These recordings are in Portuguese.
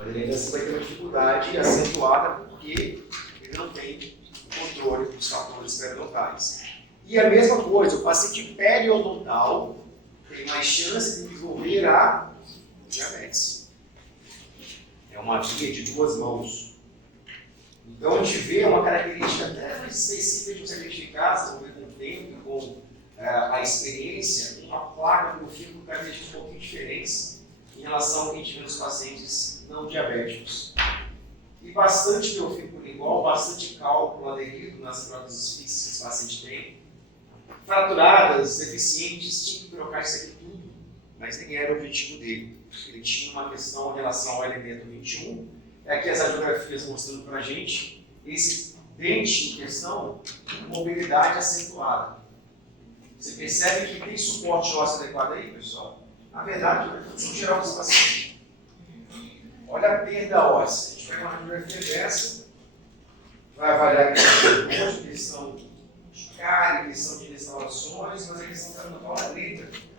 Mas ele ainda assim vai ter uma dificuldade acentuada porque ele não tem controle dos fatores periodontais. E a mesma coisa, o paciente periodontal tem mais chance de desenvolver a diabetes. É uma via de duas mãos. Então a gente vê uma característica até específica de você identificar, vocês vão ver com o tempo, com a experiência, uma placa do fígado com características um pouquinho diferentes em relação ao que a gente vê nos pacientes não diabéticos. E bastante biofilme igual, bastante cálculo aderido nas próteses fixas que os pacientes têm. Fraturadas, deficientes, tinha que trocar isso aqui tudo, mas nem era o objetivo dele. Ele tinha uma questão em relação ao elemento 21. Aqui as radiografias mostrando para a gente esse dente em questão, mobilidade acentuada. Você percebe que tem suporte ósseo adequado aí, pessoal? Na verdade, é função geral dos pacientes. Olha a perda óssea. A gente vai uma radiografia dessa, vai avaliar a questão de cárie, questão de restaurações, mas a questão periodontal é grita.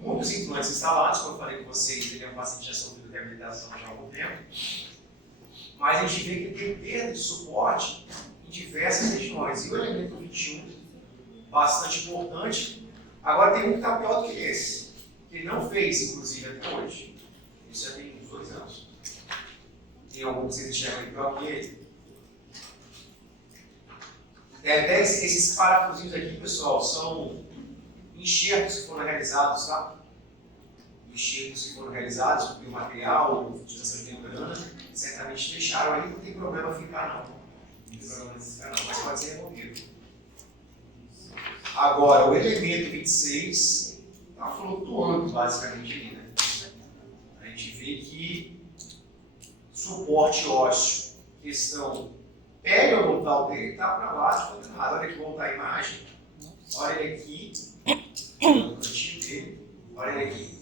Muitos implantes instalados, como eu falei com vocês, ele é um paciente que já sofreu reabilitação já há algum tempo, mas a gente vê que tem perda de suporte em diversas regiões. E o elemento 21, bastante importante. Agora tem um que está pior do que esse, que ele não fez, inclusive, até hoje. Isso já tem uns 2 anos. Tem alguns que enxergam ele pior que ele. Até esses parafusinhos aqui, pessoal, são enxertos que foram realizados, tá? Enxertos que foram realizados com biomaterial, utilização de membrana, certamente deixaram ali, não tem problema ficar não. Não tem problema ficar não, mas pode ser removido. Agora, o elemento 26 está flutuando basicamente ali, né? A gente vê que suporte ósseo, questão periodontal dele está para lá, de condenado. Olha que volta a imagem. Olha ele aqui, no cantinho dele. Olha ele aqui.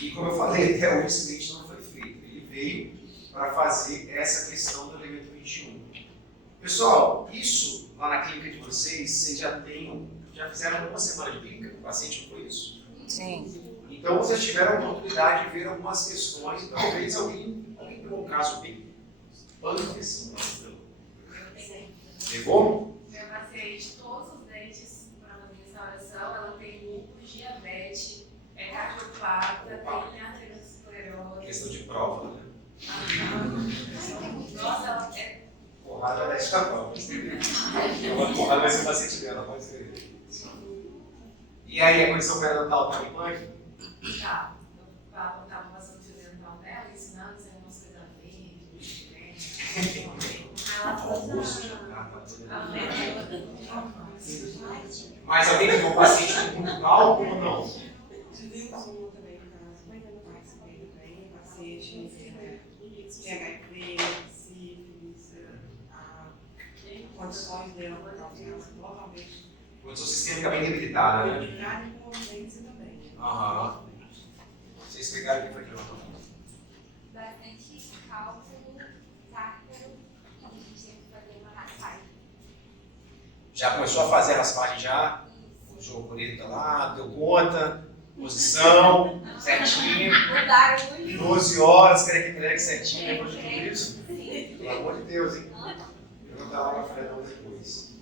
E como eu falei, até hoje esse dente não foi feito. Ele veio para fazer essa questão do elemento 21. Pessoal, isso lá na clínica de vocês já fizeram uma semana de clínica com o paciente, não foi isso? Sim. Então vocês tiveram a oportunidade de ver algumas questões, talvez alguém pegou um caso bem pâncreas. Pegou? Eu passei de todos os dentes para a minha restauração, ela tem lúpus, diabetes, cardiopata, tem arteriosclerose. Questão de prova, né? Nossa, ela é. Porrada vai escapar, pode escrever. Uma porrada vai ser o paciente dela, pode escrever. E aí, a condição periodontal está em pânico? Tá. Eu estava passando o fio dental dela, ensinando umas coisas verdes, diferentes. Mas alguém pegou o paciente com muito cálculo ou não? Tivemos uma também em casa, mas eu não participei também. Paciente de HIV, sífilis, condições dela totalmente. Condição sistêmica bem debilitada, né? Grave com urgência também. Aham. Vocês pegaram o que foi que eu não Bastante cálculo, tártaro, e a gente tem que fazer uma raspagem. Já começou a fazer a raspagem já? Usou a colheita lá, deu conta, posição, certinho. Mudaram muito. 12 horas, quer que certinho depois de tudo isso? Pelo amor de Deus, hein? Eu não tava pra Fredão depois.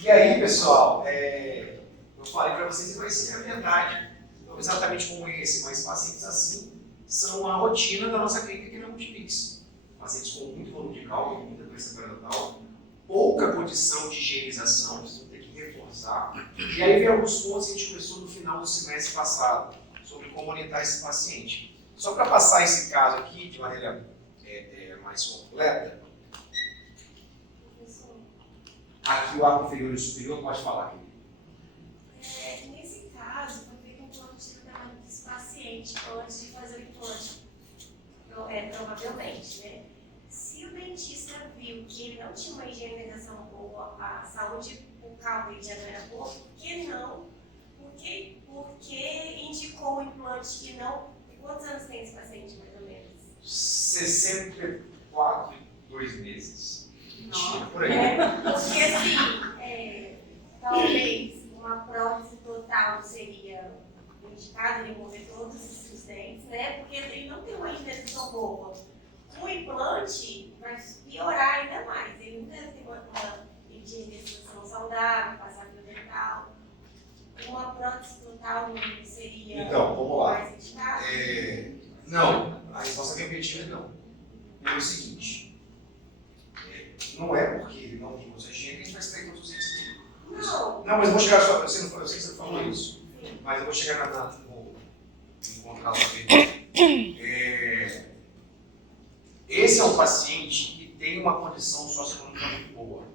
E aí, pessoal, eu falei para vocês que vai ser a verdade. Não exatamente como esse, mas pacientes assim são a rotina da nossa clínica aqui na Multipix. Pacientes com muito volume de cálculo, muita doença periodontal, pouca condição de higienização, vocês vão ter que reforçar. E aí vem alguns pontos que a gente começou no final do semestre passado, sobre como orientar esse paciente. Só para passar esse caso aqui de maneira mais completa, aqui o arco inferior e o superior, pode falar aqui. Nesse caso, foi feito um plano de tratamento desse paciente antes de fazer o implante. Provavelmente, né? Se o dentista viu que ele não tinha uma higienização boa, a saúde bucal dele já não era boa, por que não? Por que indicou o implante e não? Quantos anos tem esse paciente, mais ou menos? 64 e 2 meses. Não. Por aí. Porque assim, talvez uma prótese total seria indicada indicado remover todos os dentes, né? Porque ele não tem uma higienização boa. O implante vai piorar ainda mais. Ele não deve ter uma higienização saudável, passar fio dental. Uma prótese total não seria Então, vamos lá. mais indicado? Não, a resposta é objetiva não. É o seguinte, não é porque ele não tem condições de higiene que a gente vai extrair todos os dentes dele. Não. Não, mas eu vou chegar só, eu sei que você falou isso, Sim. mas eu vou chegar vou encontrar a sua pergunta. Esse é um paciente que tem uma condição socioeconômica muito boa.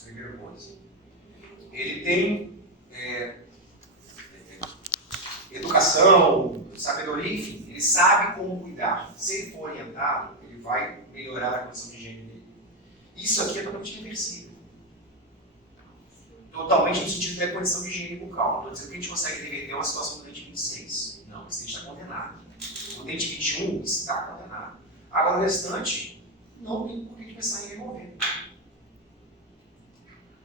Primeira coisa. Ele tem educação, sabedoria, enfim, ele sabe como cuidar. Se ele for orientado, ele vai melhorar a condição de higiene dele. Isso aqui é totalmente reversível. Totalmente no sentido da condição de higiene bucal. Não estou dizendo que a gente consegue reverter uma situação do dente 26. Não, esse dente está condenado. O dente 21 está condenado. Agora o restante, não tem por que pensar em remover.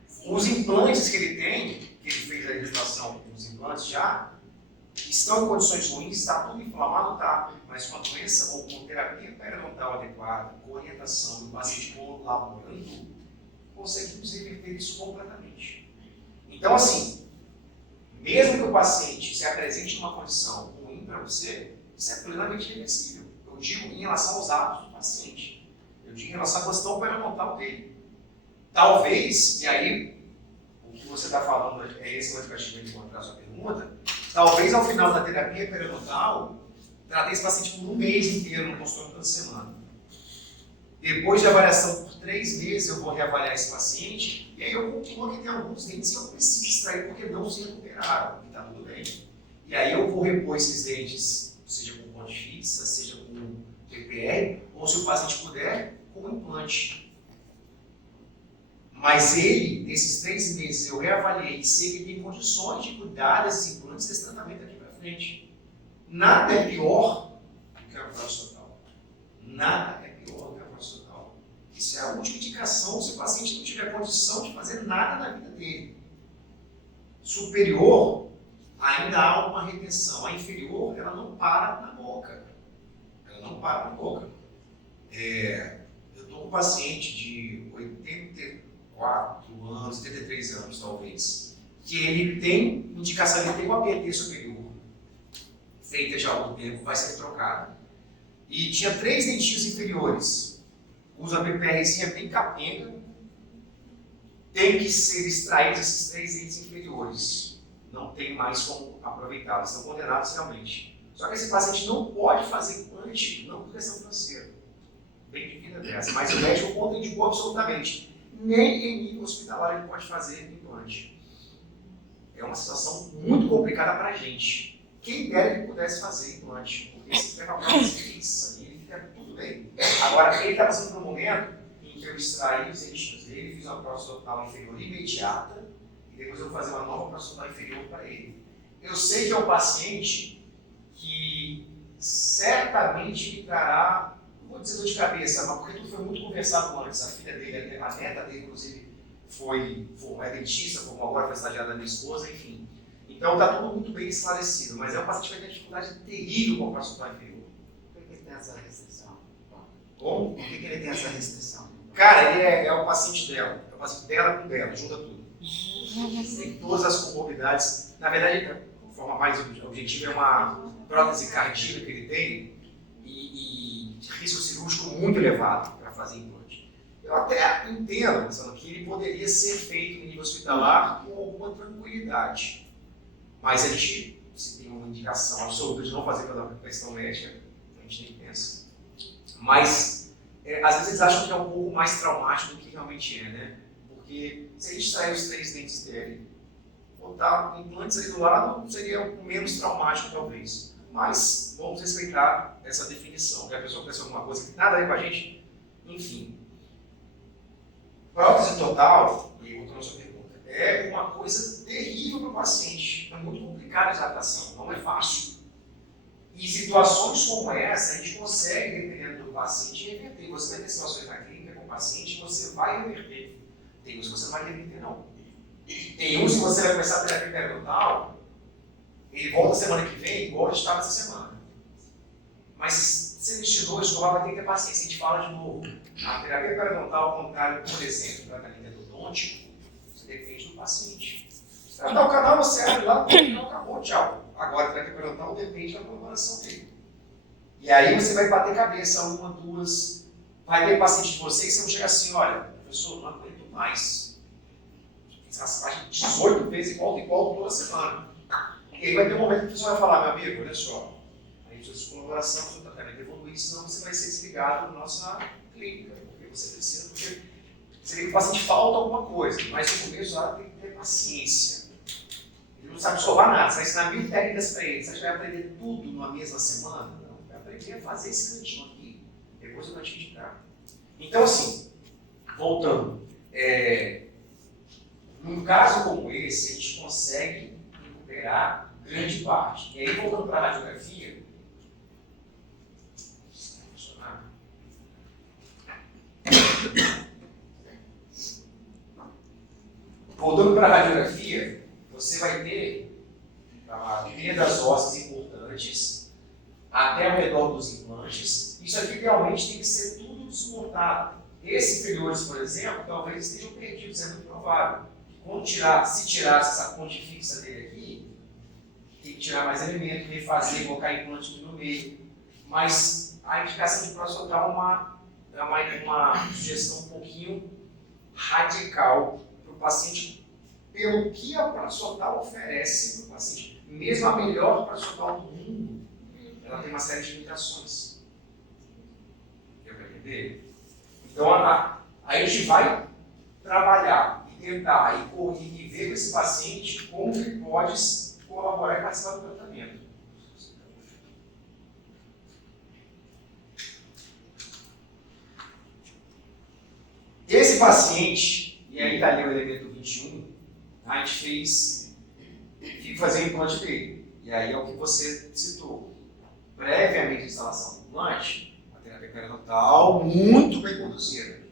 Sim. Os implantes que ele tem, que ele fez a legislação com os implantes já, estão em condições ruins, está tudo inflamado, tá, mas com a doença ou com terapia periodontal adequada, com orientação do paciente colaborando, conseguimos reverter isso completamente. Então, assim, mesmo que o paciente se apresente numa condição ruim para você, isso é plenamente reversível. Eu digo em relação aos hábitos do paciente, eu digo em relação à questão periodontal dele. Talvez, e aí, o que você está falando é esse o motivo de encontrar a sua pergunta, talvez ao final da terapia periodontal, tratei esse paciente por um mês inteiro no consultório toda semana. Depois de avaliação por 3 meses, eu vou reavaliar esse paciente, e aí eu concluo que tem alguns dentes que eu preciso extrair porque não se recuperaram, e está tudo bem. E aí eu vou repor esses dentes, seja com ponte fixa, seja com PPR, ou se o paciente puder, com implante. Mas ele, nesses 3 meses, eu reavaliei e sei que ele tem condições de cuidar desses implantes, desse tratamento aqui para frente. Nada é pior do que a prótese total. Nada é pior do que a prótese total. Isso é a última indicação se o paciente não tiver condição de fazer nada na vida dele. Superior, ainda há uma retenção. A inferior, ela não para na boca. Ela não para na boca. Eu estou com um paciente de 84 anos, 83 anos talvez, que ele tem indicação, ele tem uma PT superior, feita já há algum tempo, vai ser trocada. E tinha 3 dentinhos inferiores. Usa a PPRzinha bem capenga, tem que ser extraídos esses 3 dentes inferiores. Não tem mais como aproveitá-los, estão condenados realmente. Só que esse paciente não pode fazer implante, não por questão financeira. Bem de vida dessa, mas o médico contraindicou absolutamente. Nem em nível hospitalar ele pode fazer implante. É uma situação muito complicada para a gente. Quem dera que pudesse fazer implante, porque se pega uma fixa e ele fica tudo bem. Agora, ele está passando por um momento em que eu extraí os dentinhos dele, fiz uma prótese total inferior imediata, e depois eu vou fazer uma nova prótese total inferior para ele. Eu sei que é um paciente que certamente me trará, não vou dizer dor de cabeça, mas porque tudo foi muito conversado antes. A filha dele, a neta dele, inclusive, foi dentista, como agora foi estagiária da minha esposa, enfim. Então está tudo muito bem esclarecido, mas é um paciente que vai ter dificuldade terrível com a prótese total inferior. Por que ele tem essa restrição? Como? Por que ele tem essa restrição? Cara, ele é o paciente dela. É o paciente dela com dela, junta tudo. Tem todas as comorbidades. Na verdade, de forma mais objetiva, é uma prótese cardíaca que ele tem e de risco cirúrgico muito elevado para fazer implante. Eu até entendo, pensando que ele poderia ser feito em nível hospitalar com alguma tranquilidade. Mas a gente, se tem uma indicação absoluta de não fazer pela questão médica, a gente nem pensa. Mas, às vezes eles acham que é um pouco mais traumático do que realmente é, né? Porque se a gente extrair os 3 dentes dele, botar implantes ali do lado seria menos traumático, talvez. Mas vamos respeitar essa definição, que a pessoa pensa alguma coisa que tem nada a ver com a gente. Enfim. Prótese total, e voltando à sua pergunta, é uma coisa terrível para o paciente. É muito complicada a adaptação, não é fácil. E situações como essa, a gente consegue, dependendo do paciente, reverter. Você vai ter situações na clínica com o paciente que você vai reverter. Tem uns que você não vai reverter, não. Tem uns que você vai começar a terapia periodontal, Ele volta semana que vem igual ele estava essa semana. Mas se ele estudou, vai ter que ter paciência. A gente fala de novo. A terapia periodontal, ao contrário, por exemplo, do tratamento endodôntico, você depende do paciente. Se tratar o canal, você abre lá, não acabou, tchau. Agora, a terapia periodontal depende da colaboração dele. E aí você vai bater cabeça, uma, duas. Vai ter paciente de você que você não chega assim, olha, professor, não aguento mais. Você faz 18 vezes igual toda semana. E aí vai ter um momento que a pessoa vai falar, meu amigo, olha só, a gente precisa de colaboração, o seu tratamento evoluir, senão você vai ser desligado da nossa clínica, porque você precisa, porque você vê que o paciente falta alguma coisa, mas no começo ela tem que ter paciência. Ele não sabe sovar nada, você vai ensinar 1000 técnicas para ele, você acha que vai aprender tudo numa mesma semana? Não, vai aprender a fazer esse cantinho aqui, depois eu vou te indicar. Então assim, voltando, num caso como esse, a gente consegue recuperar grande parte. E aí, voltando para a radiografia, você vai ter a perda das ossos importantes até ao redor dos implantes. Isso aqui realmente tem que ser tudo desmontado. Esses inferiores, por exemplo, talvez estejam perdidos, é muito provável. Quando se tirasse essa ponte fixa dele aqui, tem que tirar mais elemento, refazer, colocar implante no meio. Mas a indicação de prostotal é uma sugestão um pouquinho radical para o paciente, pelo que a prostotal oferece para o paciente. Mesmo a melhor prostotal do mundo, ela tem uma série de limitações. Deu para entender? Então a gente vai trabalhar e tentar e correr e ver com esse paciente como ele pode colaborar e participar do tratamento. Esse paciente, e aí está ali o elemento 21, a gente fez fazer o implante dele. E aí é o que você citou. Previamente à instalação do implante, a terapia periodontal muito bem conduzida.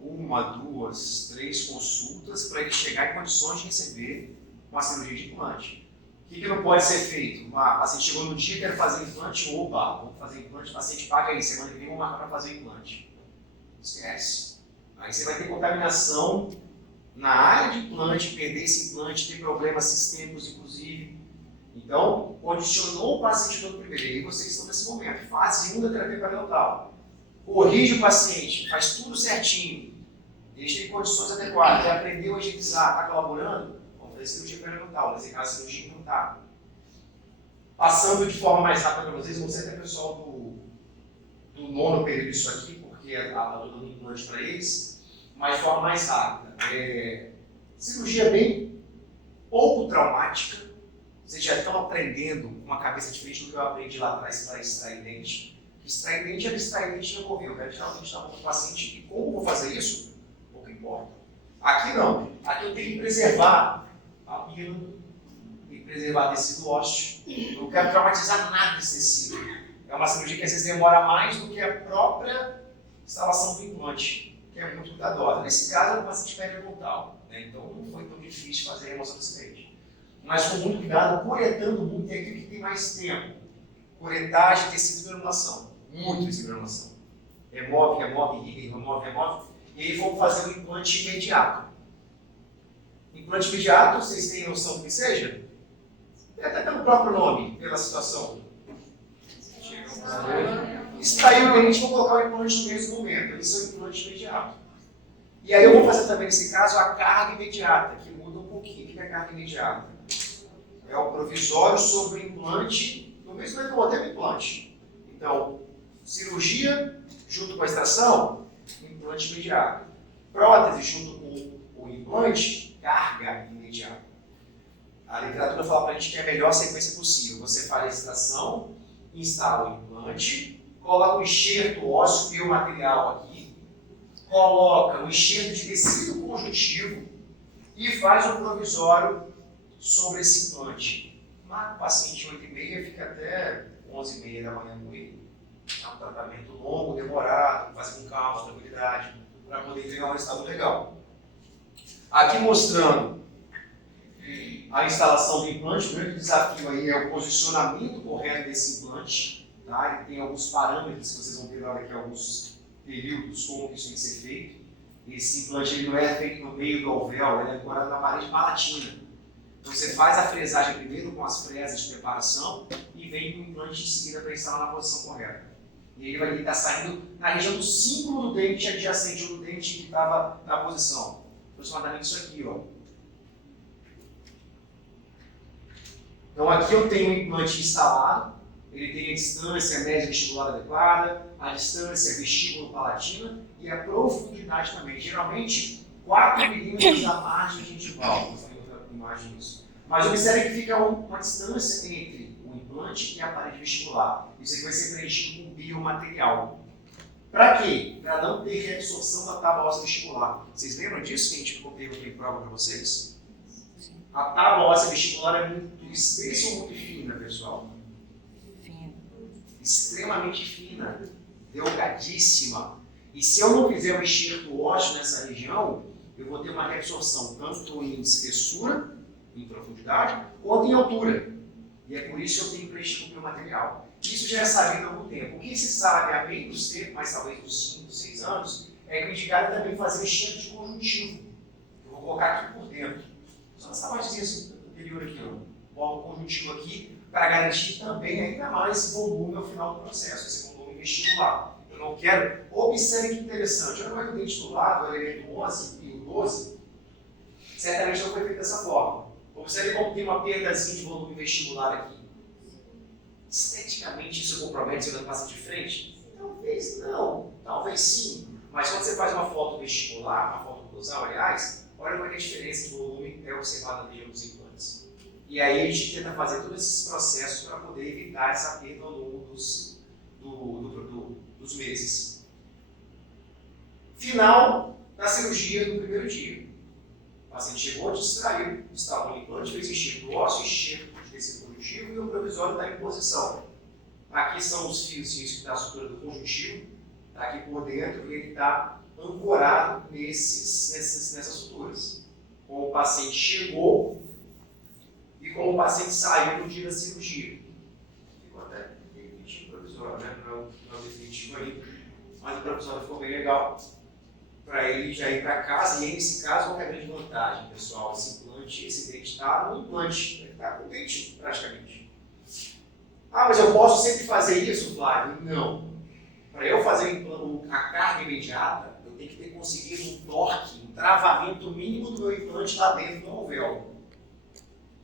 1, 2, 3 consultas para ele chegar em condições de receber uma cirurgia de implante. O que não pode ser feito? O paciente chegou no dia, quer fazer implante, opa, vamos fazer implante, o paciente paga aí, semana que vem vamos marcar para fazer implante. Esquece. Aí você vai ter contaminação na área de implante, perder esse implante, ter problemas sistêmicos, inclusive. Então, condicionou o paciente no primeiro, e aí vocês estão nesse momento, fase 1 da terapia periodontal. Corrige o paciente, faz tudo certinho, deixa ele em condições adequadas, ele aprendeu a higienizar, está colaborando, vamos fazer cirurgia periodontal, nesse caso a cirurgia não está. Passando de forma mais rápida para vocês, vamos até o pessoal do 9º período isso aqui, porque estou dando implante para eles, mas de forma mais rápida. Cirurgia bem pouco traumática, vocês já estão aprendendo uma cabeça diferente do que eu aprendi lá atrás para extrair dente. Extrair dente é extrair dente e remover. Eu quero tirar o dente da boca do paciente e como eu vou fazer isso? Pouco importa. Aqui não. Aqui eu tenho que preservar a pílula e preservar tecido ósseo. Eu não quero traumatizar nada desse tecido. É uma cirurgia que às vezes demora mais do que a própria instalação do implante, que é muito cuidadosa. Nesse caso, era um paciente periodontal, né? Então não foi tão difícil fazer a remoção desse dente. Mas com muito cuidado, coretando muito, é aquilo que tem mais tempo. Coretagem, tecido de granulação. Muito tecido de granulação. Remove, irriga, remove. E aí vamos fazer um implante imediato. Implante imediato, vocês têm noção do que seja? Até pelo próprio nome, pela situação. Extrair o dente e vou colocar o implante no mesmo momento. Isso é o implante imediato. E aí eu vou fazer também, nesse caso, a carga imediata, que muda um pouquinho. O que é a carga imediata? É o provisório sobre o implante, no mesmo momento que eu botei o implante. Então, cirurgia junto com a extração, implante imediato. Prótese junto com o implante, carga imediata. A literatura fala para a gente que é a melhor sequência possível. Você faz a extração, instala o implante, coloca o enxerto ósseo biomaterial aqui, coloca o enxerto de tecido conjuntivo e faz um provisório sobre esse implante. Marca o paciente 8h30, fica até 11h30 da manhã com ele. É um tratamento longo, demorado, fazer com calma, tranquilidade, para poder entregar um resultado legal. Aqui mostrando A instalação do implante, o grande desafio aí é o posicionamento correto desse implante. Tá? Ele tem alguns parâmetros que vocês vão ter lá daqui a alguns períodos, como que isso tem que ser feito. Esse implante ele não é feito no meio do alvéolo, ele é decorado na parede palatina. Então você faz a fresagem primeiro com as fresas de preparação e vem com o implante em seguida para instalar na posição correta. E ele vai estar saindo na região do símbolo do dente adjacente ao do dente que estava na posição. Aproximadamente isso aqui, ó. Então aqui eu tenho um implante instalado, ele tem a distância média vestibular adequada, a distância vestíbulo-palatina e a profundidade também. Geralmente 4 milímetros da margem gengival. Vou fazer outra imagem disso. Mas observe que fica uma distância entre o implante e a parede vestibular. Isso aqui vai ser preenchido com biomaterial. Para quê? Para não ter reabsorção da tábua óssea vestibular. Vocês lembram disso que a gente ficou perguntando em prova para vocês? A tábua óssea vestibular é muito espessa ou muito fina, pessoal? Fino. Extremamente fina, delgadíssima. E se eu não fizer um enxerto ósseo nessa região, eu vou ter uma reabsorção tanto em espessura, em profundidade, quanto em altura. E é por isso que eu tenho que preencher com o biomaterial. Isso já é sabido há algum tempo. O que se sabe há menos tempo, mas talvez uns 5, 6 anos, é que o indicado também fazer enxerto de conjuntivo. Eu vou colocar aqui por dentro. Só nessa partezinha anterior aqui, ó. Boto o conjuntivo aqui para garantir também ainda mais volume ao final do processo, esse volume vestibular. Eu não quero. Observe que interessante. Olha como é que o dente do lado, o elemento 11 e o 12, certamente não foi feito dessa forma. Observe como tem uma perdazinha de volume vestibular aqui. Esteticamente isso compromete se eu não passa de frente? Talvez não, talvez sim. Mas quando você faz uma foto vestibular, uma foto cruzal, aliás, olha como é que a diferença de volume é observada dentro dos implantes. E aí a gente tenta fazer todos esses processos para poder evitar essa perda ao longo dos meses. Final da cirurgia do primeiro dia. O paciente chegou, distraiu, instalou o implante, fez enxerto do ósseo, enxerto de tecido conjuntivo e o provisório está em posição. Aqui são os fiozinhos que está a estrutura do conjuntivo, está aqui por dentro e ele está ancorado nessas suturas. Como o paciente chegou e como o paciente saiu no dia da cirurgia. Ficou até definitivo provisório, né? Não é definitivo ainda, mas o provisório ficou bem legal para ele já ir para casa. E aí, nesse caso, qual é a grande vantagem, pessoal? Esse implante, esse dente está no implante, ele está com o dente praticamente. Ah, mas eu posso sempre fazer isso, Flávio? Não. Para eu fazer a carga imediata, eu tenho que ter conseguido um torque, um travamento mínimo do meu implante lá dentro do alvéolo.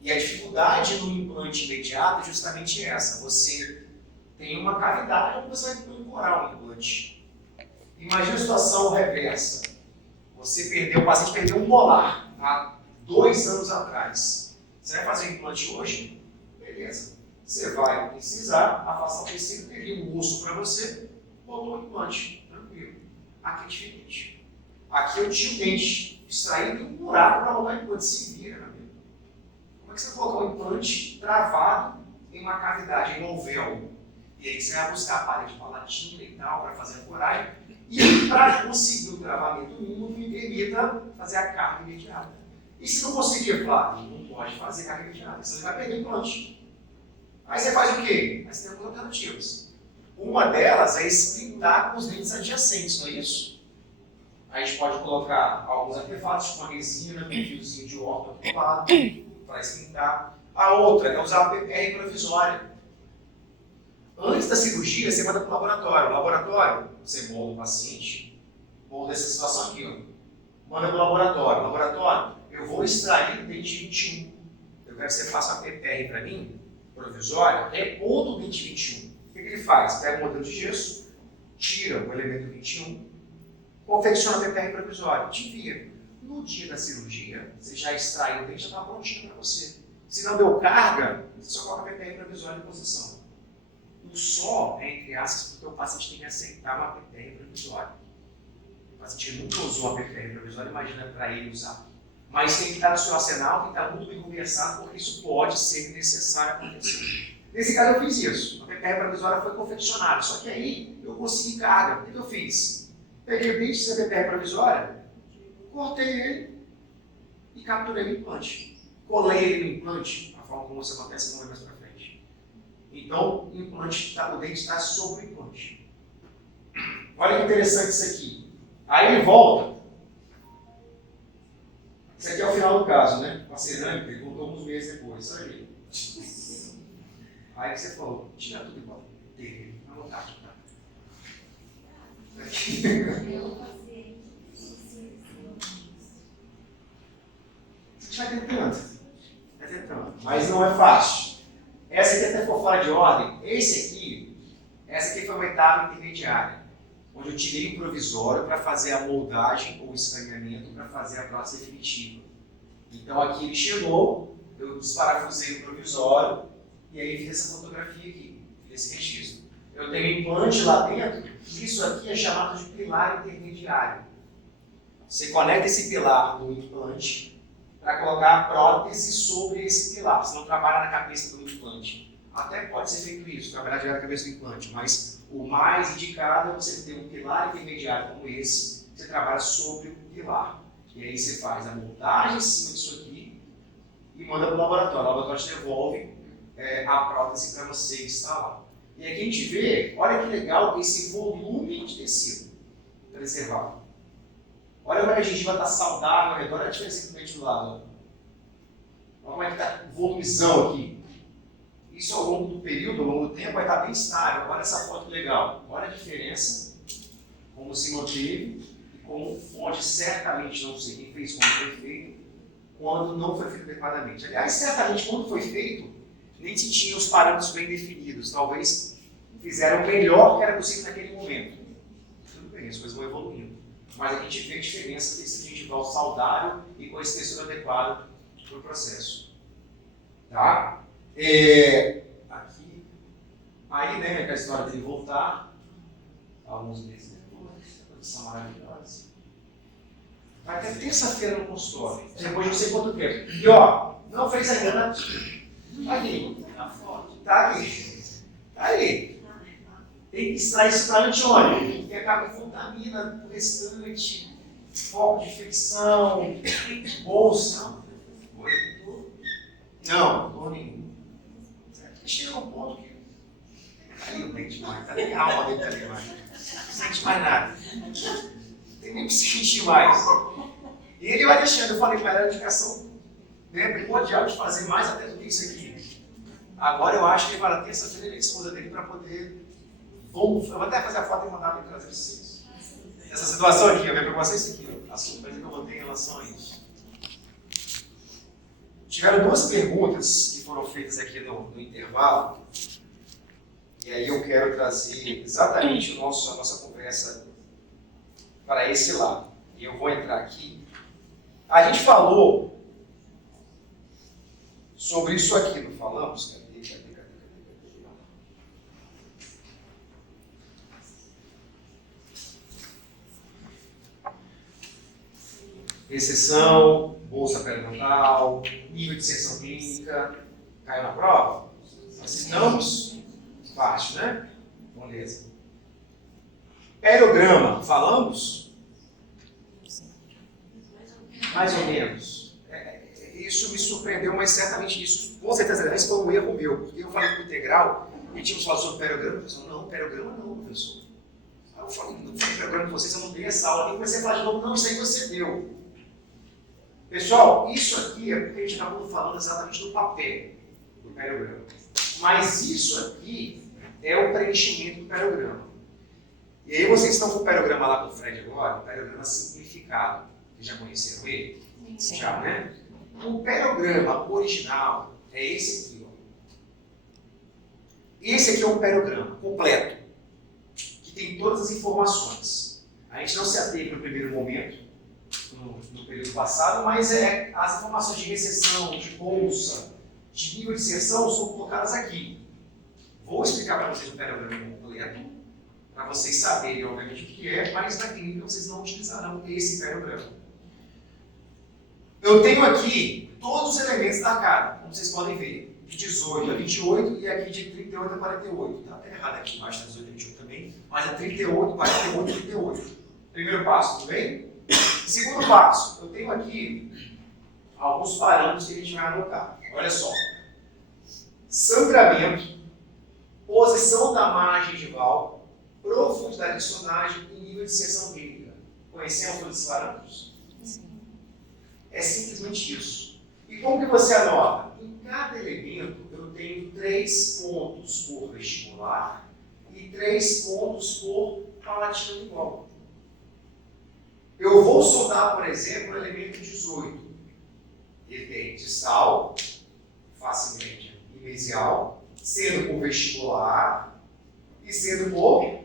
E a dificuldade no implante imediato é justamente essa. Você tem uma cavidade onde você vai ancorar o implante. Imagina a situação reversa. O paciente perdeu um molar há 2 anos atrás. Você vai fazer o implante hoje? Beleza. Você vai precisar afastar o tecido, teria um osso para você, botou o implante, tranquilo. Aqui é diferente. Aqui eu tinha o dente extraído e um buraco para botar o implante. Se vira, meu amigo. Como é que você vai colocar o implante travado em uma cavidade, em um alvéolo? E aí você vai buscar a parede palatina e tal para fazer a ancoragem. E para conseguir o travamento mínimo que me permita fazer a carga imediata. E se não conseguir, Flávio, não pode fazer carga imediata, você vai perder o implante. Aí você faz o quê? Aí você tem algumas alternativas. Uma delas é splintar com os dentes adjacentes, não é isso? Aí a gente pode colocar alguns artefatos, tipo uma resina, um fiozinho de orto aqui do lado, para splintar. A outra é usar a PPR provisória. Antes da cirurgia, você manda para o laboratório. O laboratório, você molda o paciente, molda essa situação aqui, ó. Manda para o laboratório. Laboratório, eu vou extrair o dente 21. Eu quero que você faça uma PPR para mim, provisória, repondo o dente 21. O que ele faz? Pega o modelo de gesso, tira o elemento 21, confecciona a PPR provisória, te envia. No dia da cirurgia, você já extraiu o dente, já está prontinho para você. Se não deu carga, você só coloca a PPR provisória em posição. O só é entre aspas porque o paciente tem que aceitar uma PPR provisória. O paciente nunca usou a PPR provisória, imagina para ele usar. Mas tem que estar no seu arsenal, tem que estar muito bem conversado, porque isso pode ser necessário acontecer. Nesse caso eu fiz isso. A PPR provisória foi confeccionada, só que aí eu consegui carga. O que eu fiz? Peguei o dente da PPR provisória, cortei ele e capturei o implante. colei ele no implante, a forma como isso acontece não é mais para frente. Então, o implante, o dente está sobre o implante. Olha que interessante isso aqui. Aí ele volta. Isso aqui é o final do caso, né? A cerâmica, ele voltou uns meses depois. Olha aí. Aí que você falou, tira tudo igual. Terrível. Não vou tá. A gente vai tentando, mas não é fácil. Essa aqui até ficou fora de ordem. Essa aqui foi uma etapa intermediária, onde eu tirei um provisório para fazer a moldagem ou escaneamento para fazer a prótese definitiva. Então aqui ele chegou, eu desparafusei o provisório e aí fiz essa fotografia aqui, fiz esse registro. Eu tenho implante lá dentro, isso aqui é chamado de pilar intermediário. Você conecta esse pilar no implante para colocar a prótese sobre esse pilar. Você não trabalha na cabeça do implante. Até pode ser feito isso, trabalhar direto na cabeça do implante, mas o mais indicado é você ter um pilar intermediário como esse, você trabalha sobre o pilar. E aí você faz a montagem em cima disso aqui e manda para o laboratório. O laboratório te devolve a prótese para você instalar. E aqui a gente vê, olha que legal, esse volume de tecido preservado. Olha como a gengiva está saudável, olha a diferença do dente do lado. Olha como é que está o volumezão aqui. Isso ao longo do período, ao longo do tempo, vai estar bem estável. Olha essa foto que legal. Olha a diferença, como se manteve e como onde certamente, não sei quem fez, quando foi feito, quando não foi feito adequadamente. Aliás, certamente, quando foi feito, nem se tinha os parâmetros bem definidos. Talvez fizeram o melhor que era possível naquele momento. Tudo bem, as coisas vão evoluindo. Mas aqui a gente vê a diferença desse gengival saudável e com a espessura adequada para o processo. Tá? Aqui. Aí, né, aquela história dele voltar, alguns meses depois, condição maravilhosa. Vai até terça-feira no consultório, depois de não sei quanto tempo. E ó, não fez ainda, né? Tá aqui. Tá aqui. Tá aí. Tem que extrair isso para antiônio, porque acaba com contamina o restante, foco de infecção, bolsa. Não, dor nenhum. Chega um ponto que aí não tem demais, tá nem a alma dele tá ali mais. Não sente mais nada. Não tem nem que sentir mais. E ele vai deixando, eu falei, cara, a indicação primordial de fazer mais até do que isso aqui. Agora eu acho que ele vai na terça-feira ele é a esposa dele para poder. Eu vou até fazer a foto e mandar para ele trazer vocês. Essa situação aqui, a minha preocupação é isso aqui, a surpresa que eu vou ter em relação a isso. Tiveram duas perguntas que foram feitas aqui no intervalo, e aí eu quero trazer exatamente a nossa conversa para esse lado. E eu vou entrar aqui. A gente falou sobre isso aqui, não falamos? Cadê? Exceção, bolsa periodontal, nível de inserção clínica, caiu na prova? Assinamos? Fácil, né? Beleza. Periograma, falamos? Mais ou menos. Isso me surpreendeu, mas certamente isso, com certeza, esse foi um erro meu, porque eu falei com o integral e tínhamos falado sobre periograma, o professor, não, periograma não, professor. Aí eu falei, não foi periograma com vocês, eu não dei essa aula, e comecei a falar de novo, não, isso aí você deu. Pessoal, isso aqui é porque a gente acabou falando exatamente do papel do periograma. Mas isso aqui é o preenchimento do periograma. E aí vocês estão com o periograma lá com o Fred agora, o periograma simplificado. Vocês já conheceram ele? Sim. Já, né? O periograma original é esse aqui, ó. Esse aqui é um periograma completo, que tem todas as informações. A gente não se ateve no primeiro momento, no período passado, mas as informações de recessão, de bolsa, de nível de inserção são colocadas aqui. Vou explicar para vocês o periograma completo, para vocês saberem, obviamente, o que é, mas na clínica vocês não utilizarão esse periograma. Eu tenho aqui todos os elementos da cara, como vocês podem ver, de 18 a 28 e aqui de 38 a 48. Está até errado aqui embaixo, 18 a 28 também, mas é 38, 48 e 38. Primeiro passo, tudo bem? Segundo passo, eu tenho aqui alguns parâmetros que a gente vai anotar. Olha só. Sangramento, posição da margem gingival, profundidade de sondagem e nível de inserção clínica. Conhecemos todos esses parâmetros? Sim. É simplesmente isso. E como que você anota? Em cada elemento eu tenho 3 pontos por vestibular e 3 pontos por palatina igual. Eu vou sondar, por exemplo, o elemento 18. Ele tem distal, face média e mesial, sendo por vestibular e sendo por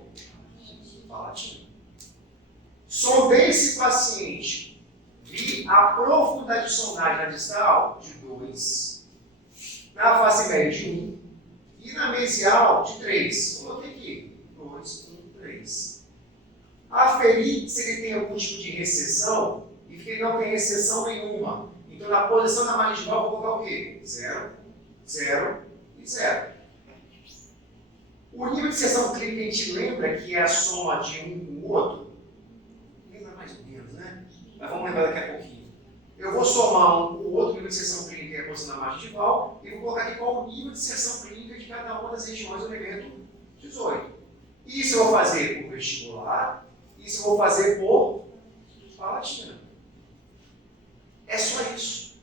palatina. Sondei esse paciente, vi a profundidade de sondagem na distal de 2, na face média de 1 e na mesial de 3. Coloquei aqui, 2, 1, 3. Aferi se ele tem algum tipo de recessão e que ele não tem recessão nenhuma. Então, na posição da margem gingival, vou colocar o quê? 0, 0 e 0. O nível de inserção clínica a gente lembra que é a soma de um com o outro? Lembra mais ou menos, né? Mas vamos lembrar daqui a pouquinho. Eu vou somar um com o outro nível de inserção clínica, que é a posição da margem gingival, e vou colocar aqui qual o nível de inserção clínica de cada uma das regiões do elemento 18. Isso eu vou fazer por vestibular, isso eu vou fazer por palatina. É só isso.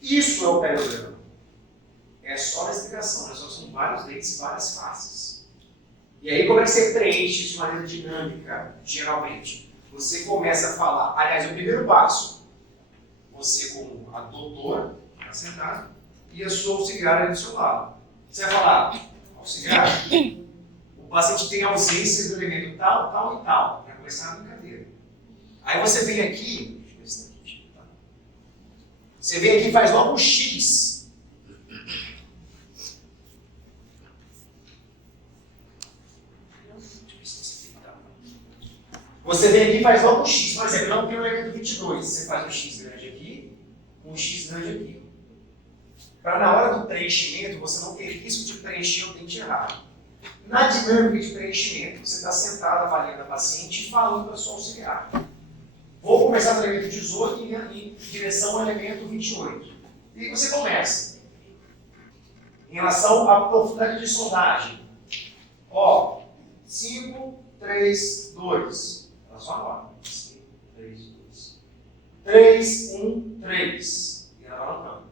Isso é o periograma. É só a explicação, nós só são vários dentes, várias faces. E aí como é que você preenche isso de maneira dinâmica, geralmente? Você começa a falar, aliás, o primeiro passo, você como a doutora, está sentado, e a sua auxiliar ali do seu lado. Você vai falar, auxiliar, o paciente tem ausência do elemento tal, tal e tal, para começar a brincadeira. Aí você vem aqui, deixa eu ver se está aqui, tá? Você vem aqui e faz logo um X. Você vem aqui e faz logo um X. Por exemplo, não tem o elemento 22. Você faz um X grande aqui, um X grande aqui. Para na hora do preenchimento, você não ter risco de preencher o dente errado. Na dinâmica de preenchimento, você está sentado avaliando a paciente e falando para a sua auxiliar. Vou começar do elemento 18 em direção ao elemento 28. E você começa. Em relação à profundidade de sondagem. Ó, 5, 3, 2. Ela só anota. 5, 3, 2. 3, 1, 3. E ela vai anotando.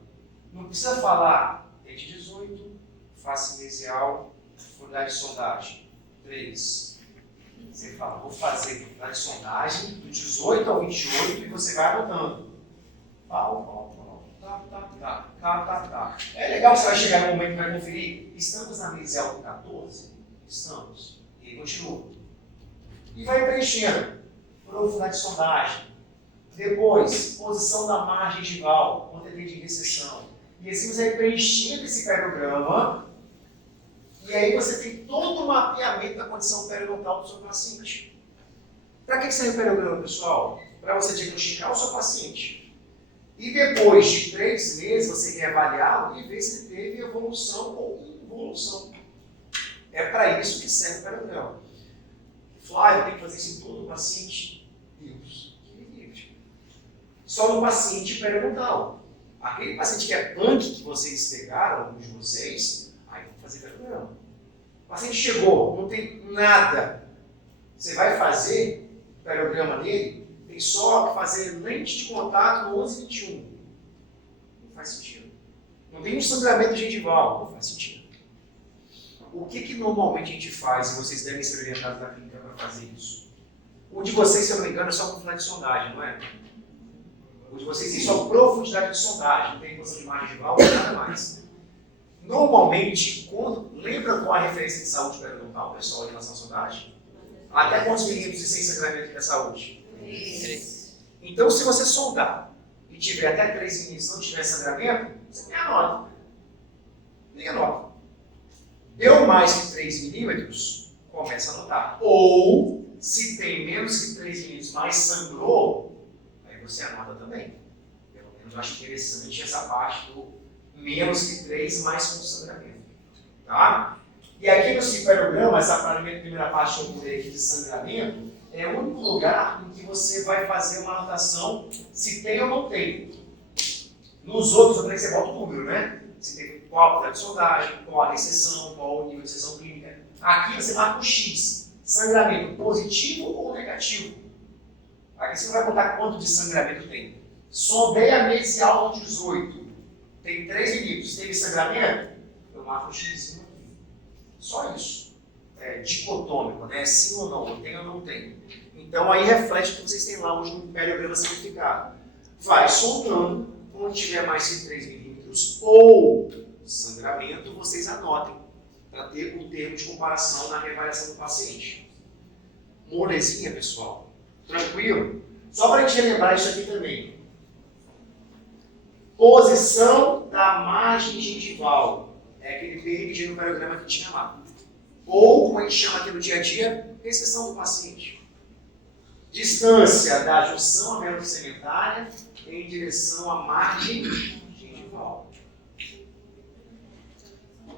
Não precisa falar dente 18, face mesial, profundidade de sondagem. 3. Você fala, vou fazer profundidade de sondagem do 18 ao 28 e você vai anotando. Tá. É legal que você vai chegar no momento que vai conferir. Estamos na mesial do 14? Estamos. E aí continua. E vai preenchendo. Profundidade de sondagem. Depois, posição da margem gingival, quanto tem de recessão. E assim você vai preenchendo esse periograma. E aí você tem todo o mapeamento da condição periodontal do seu paciente. Para que serve o periograma, pessoal? Para você diagnosticar o seu paciente. E depois de 3 meses, você reavaliá-lo e ver se ele teve evolução ou involução. É para isso que serve o periograma. Flávio, tem que fazer isso em todo o paciente? Deus, que me livre. Só no paciente periodontal. Aquele paciente que é punk, que vocês pegaram, alguns de vocês, aí tem que fazer periograma. O paciente chegou, não tem nada. Você vai fazer o periograma nele, tem só que fazer lente de contato no 11-21. Não faz sentido. Não tem um sangramento gengival. Não faz sentido. O que normalmente a gente faz, e vocês devem ser orientados na clínica para fazer isso? O de vocês, se eu não me engano, é só profundidade de sondagem, não é? O de vocês tem só profundidade de sondagem, não tem posição de margem gengival, nada mais. Normalmente, lembra qual a referência de saúde periodontal, pessoal, em relação à sondagem? Até quantos milímetros de sem sangramento que é saúde? 3. Então, se você sondar e tiver até 3 milímetros e não tiver sangramento, você nem anota. Nem anota. Deu mais que 3 milímetros, começa a anotar. Ou, se tem menos que 3 milímetros, mas sangrou, aí você anota também. Pelo menos eu acho interessante essa parte do menos que 3, mais com sangramento. Tá? E aqui no ciperiograma, essa primeira parte que eu pulei aqui de sangramento, é o único lugar em que você vai fazer uma anotação se tem ou não tem. Nos outros, eu falei que você bota o número, né? Você tem qual a de sondagem, qual a recessão, qual o nível de recessão clínica. Aqui você marca o X. Sangramento positivo ou negativo. Aqui você não vai contar quanto de sangramento tem. Sondei a mesial no 18. Tem 3 milímetros. Teve sangramento? Eu marco o X aqui. Só isso. É dicotômico, né? Sim ou não, eu tenho ou não tenho. Então aí reflete o que vocês têm lá hoje no periograma simplificado. Vai sondando, quando tiver mais de 3 milímetros ou sangramento, vocês anotem para ter um termo de comparação na reavaliação do paciente. Molezinha, pessoal? Tranquilo? Só para a gente relembrar isso aqui também. Posição da margem gengival. É aquele PRG no periograma que tinha lá. Ou, como a gente chama aqui no dia a dia, recessão do paciente. Distância da junção amelossementária em direção à margem gengival.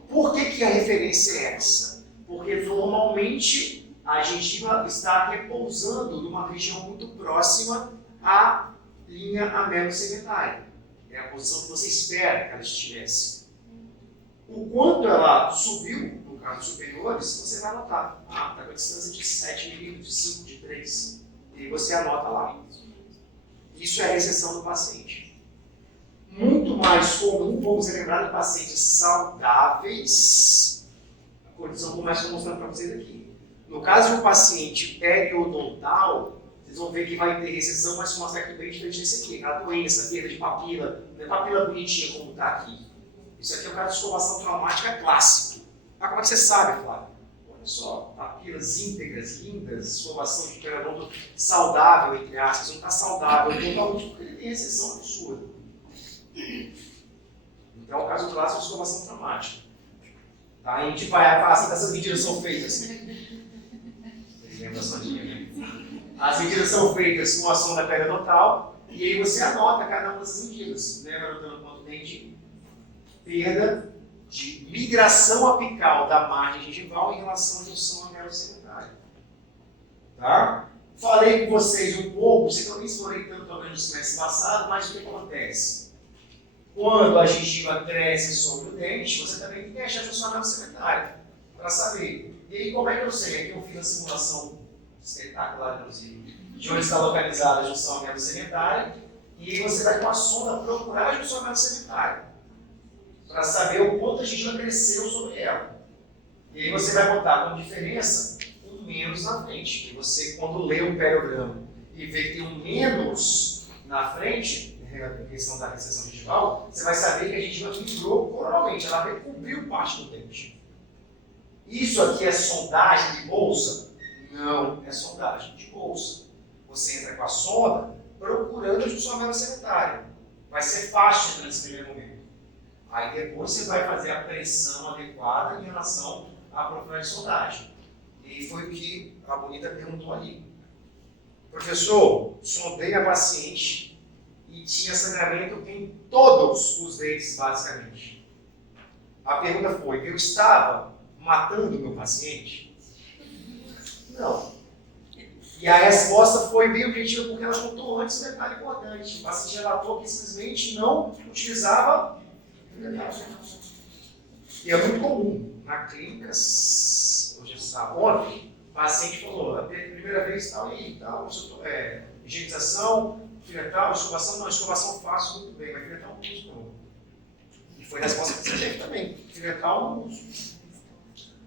Por que a referência é essa? Porque normalmente a gengiva está repousando numa região muito próxima à linha amelossementária. É a posição que você espera que ela estivesse. O quanto ela subiu, no caso superiores, você vai anotar. Está com a distância de 7 milímetros, de 5, de 3. E você anota lá. Isso é a recessão do paciente. Muito mais comum, vamos lembrar de pacientes saudáveis. A condição como eu estou mostrando para vocês aqui. No caso de um paciente periodontal, vocês vão ver que vai ter recessão, mas com um aspecto bem diferente desse aqui. Aquela doença, perda de papila, não é papila bonitinha como está aqui. Isso aqui é o caso de escovação traumática clássico. Mas como é que você sabe, Flávio? Olha só, papilas íntegras, lindas, escovação de periodonto saudável, entre aspas. Não está saudável totalmente porque ele tem recessão absurda. Então é o caso clássico de escovação traumática. Tá? A gente vai passar dessas medidas são feitas. Lembra só de mim, né? As medidas são feitas com a sonda periodontal e aí você anota cada uma dessas medidas. Lembra anotando quanto tem de perda de migração apical da margem gengival em relação à junção amelossementária. Tá? Falei com vocês um pouco, sei que eu nem explorei tanto também no semestre passado, mas o que acontece? Quando a gengiva cresce sobre o dente, você também tem que achar a junção amelossementária para saber. E aí, como é que eu sei? Aqui eu fiz a simulação espetacular, inclusive, de onde está localizada a junção amelossementária, e aí você vai com a sonda procurar a junção amelossementária para saber o quanto a gengiva cresceu sobre ela. E aí você vai botar como diferença um menos na frente. E você, quando lê o periograma e vê que tem um menos na frente, em questão da recessão gengival, você vai saber que a gengiva migrou coronalmente, ela recobriu parte do dente. Isso aqui é sondagem de bolsa? Não é sondagem de bolsa. Você entra com a sonda procurando a junção amelossementária. Vai ser fácil nesse primeiro momento. Aí depois você vai fazer a pressão adequada em relação à profundidade de sondagem. E foi o que a Bonita perguntou ali. Professor, sondei a paciente e tinha sangramento em todos os dentes, basicamente. A pergunta foi, eu estava matando o meu paciente? Não. E a resposta foi bem objetiva porque ela contou antes um detalhe importante. O paciente relatou que simplesmente não utilizava. E é muito comum. Na clínica, hoje está ontem, o paciente falou, a primeira vez tal e tal, higienização, filetal, escovação, não, escovação faço muito bem, mas filetal não uso não. E foi a resposta que você teve também, filetal não uso.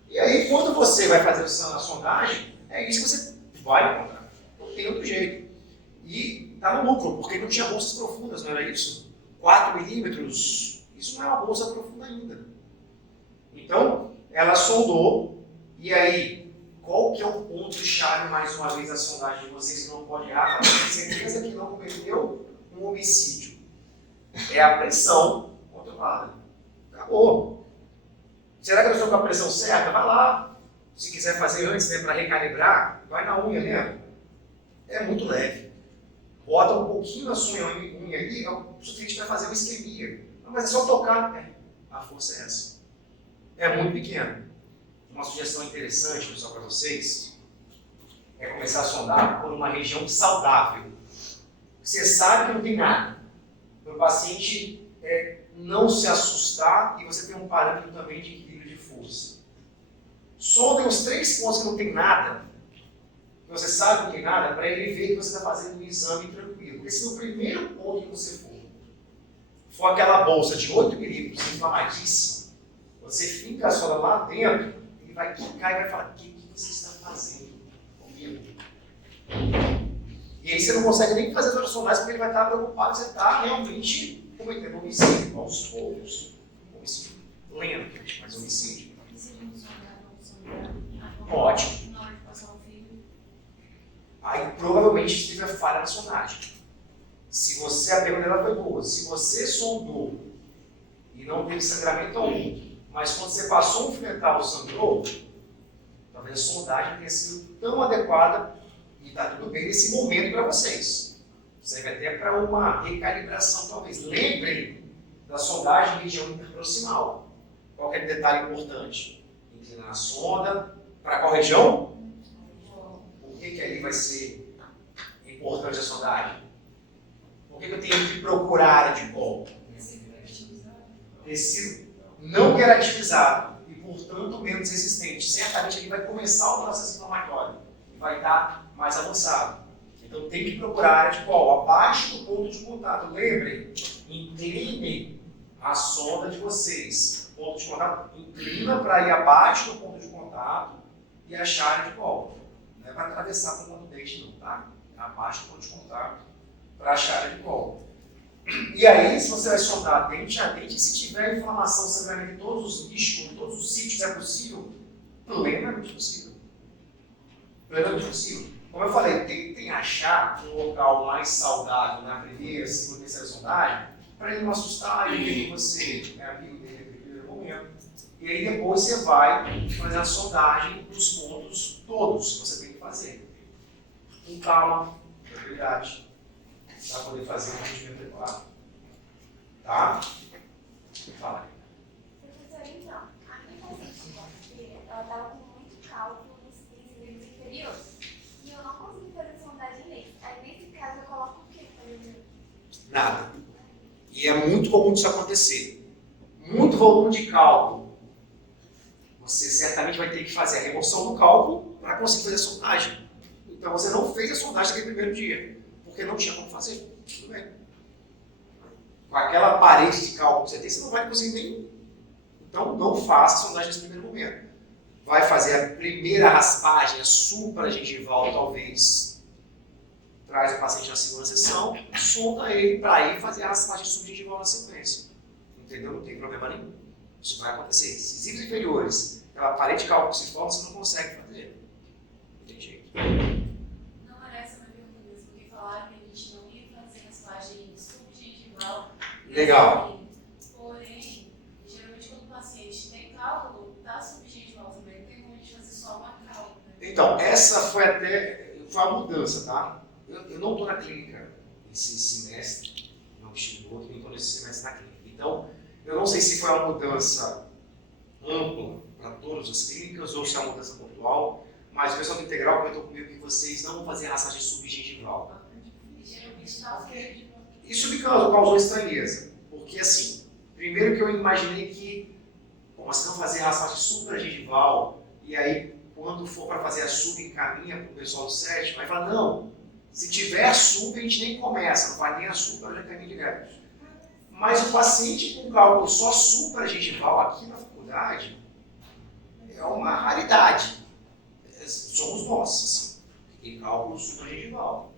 E aí, quando você vai fazer a sondagem, é isso que você vai encontrar. Não tem outro jeito. E está no lucro, porque não tinha bolsas profundas, não era isso? 4 milímetros, isso não é uma bolsa profunda ainda. Então, ela sondou, e aí, qual que é o ponto-chave, mais uma vez, da sondagem de vocês que não pode errar, para ter certeza que não cometeu um homicídio? É a pressão controlada. Acabou. Será que eu estou com a pressão certa? Vai lá. Se quiser fazer antes, né, para recalibrar, vai na unha, né? É muito leve. Bota um pouquinho na sua unha ali, é o suficiente para fazer uma isquemia. Não, mas é só tocar. A força é essa. É muito pequena. Uma sugestão interessante, pessoal, para vocês, é começar a sondar por uma região saudável. Você sabe que não tem nada. O paciente não se assustar e você tem um parâmetro também de equilíbrio de força. Sondem os 3 pontos que não tem nada, que você sabe que não tem nada, para ele ver que você está fazendo um exame tranquilo. Porque se no primeiro ponto que você for aquela bolsa de 8 milímetros inflamadíssima, você fica a sonda lá dentro, ele vai quicar e vai falar: o que você está fazendo comigo? E aí você não consegue nem fazer as ultrassonais porque ele vai estar preocupado que você está realmente cometendo homicídio aos poucos. Homicídio lento, mas homicídio. Ótimo. Na hora de passar o fio. Aí provavelmente teve a falha na sondagem. Se você, a pergunta dela foi boa, se você sondou e não teve sangramento algum, mas quando você passou um fio dental sangrou, talvez a sondagem tenha sido tão adequada e está tudo bem nesse momento para vocês. Você vai até para uma recalibração, talvez. Lembrem da sondagem região interproximal. Qual que é o detalhe importante? Inclinar a sonda para qual região? Por que ali vai ser importante a sondagem? Por que eu tenho que procurar a área de colo? Tecido não queratinizado e, portanto, menos resistente. Certamente ele vai começar o processo inflamatório e vai estar mais avançado. Então tem que procurar a área de colo, abaixo do ponto de contato. Lembrem, incline a sonda de vocês. Ponto de contato, inclina para ir abaixo do ponto de contato e achar a área de colo. Não é para atravessar com o ponto do dente, não, tá? É abaixo do ponto de contato para achar a área de colo. E aí, se você vai sondar dente a dente, se tiver inflamação, sangramento em todos os nichos, em todos os sítios, é possível? Plenamente possível. Plenamente possível. Como eu falei, tentem achar um local mais saudável na primeira, segunda e terceira sondagem, para ele não assustar e ver que você é amigo dele naquele primeiro momento. E aí depois você vai fazer a sondagem dos pontos todos que você tem que fazer. Com calma, tranquilidade, para poder fazer um atendimento adequado. Tá? Fala. Professor, então, a minha paciente, ela estava com muito cálculo nos tríceps inferiores. E eu não consegui fazer sondagem nele. Aí, nesse caso, eu coloco o quê? Nada. E é muito comum isso acontecer. Muito volume de cálculo. Você certamente vai ter que fazer a remoção do cálculo para conseguir fazer a sondagem. Então você não fez a sondagem naquele primeiro dia, porque não tinha como fazer. Tudo bem. Com aquela parede de cálculo que você tem, você não vai conseguir nem. Então não faça a sondagem nesse primeiro momento. Vai fazer a primeira raspagem, a supragengival, talvez. Traz o paciente na segunda sessão, sonda ele para ir fazer a raspagem subgengival na sequência. Entendeu? Não tem problema nenhum. Isso vai acontecer. Incisivos inferiores, aquela parede de cálculo que se forma, você não consegue fazer. Não tem jeito. Não era essa a minha pergunta mesmo, porque falaram que a gente não ia fazer raspagem subgengival. Legal. Porém, geralmente quando o paciente tem cálculo, da subgengival também tem como a gente fazer só uma cálculo. Né? Então, essa foi a mudança, tá? Eu não estou na clínica esse semestre, não estou, nem estou nesse semestre na clínica. Então, eu não sei se foi uma mudança ampla para todas as clínicas ou se é uma mudança pontual, mas o pessoal do Integral comentou comigo que vocês não vão fazer raspagem subgengival. Geralmente dá subgengival. Isso me causou estranheza, porque assim, primeiro que eu imaginei que, como assim não fazer raspagem supragengival, e aí quando for para fazer a sub encaminha para o pessoal do sétimo, vai falar, não, se tiver a sub a gente nem começa, não vai nem a supra, já caminha direto. Mas o paciente com cálculo só supragengival aqui na faculdade é uma raridade. Somos nós, assim, tem cálculo supragengival.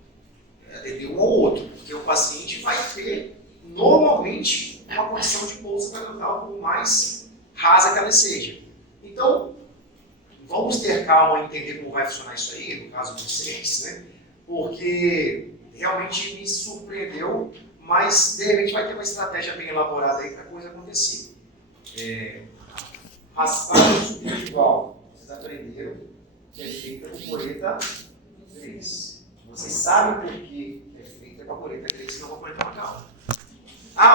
Atender um ou outro, porque o paciente vai ter, normalmente, uma condição de bolsa periodontal por mais rasa que ela seja. Então, vamos ter calma e entender como vai funcionar isso aí, no caso de vocês, né? Porque realmente me surpreendeu, mas de repente vai ter uma estratégia bem elaborada aí para a coisa acontecer. Raspagem subgengival, vocês aprenderam que é feita por coleta 3. Vocês sabem por que é feita com a coleta 3 e não com a coleta Macau.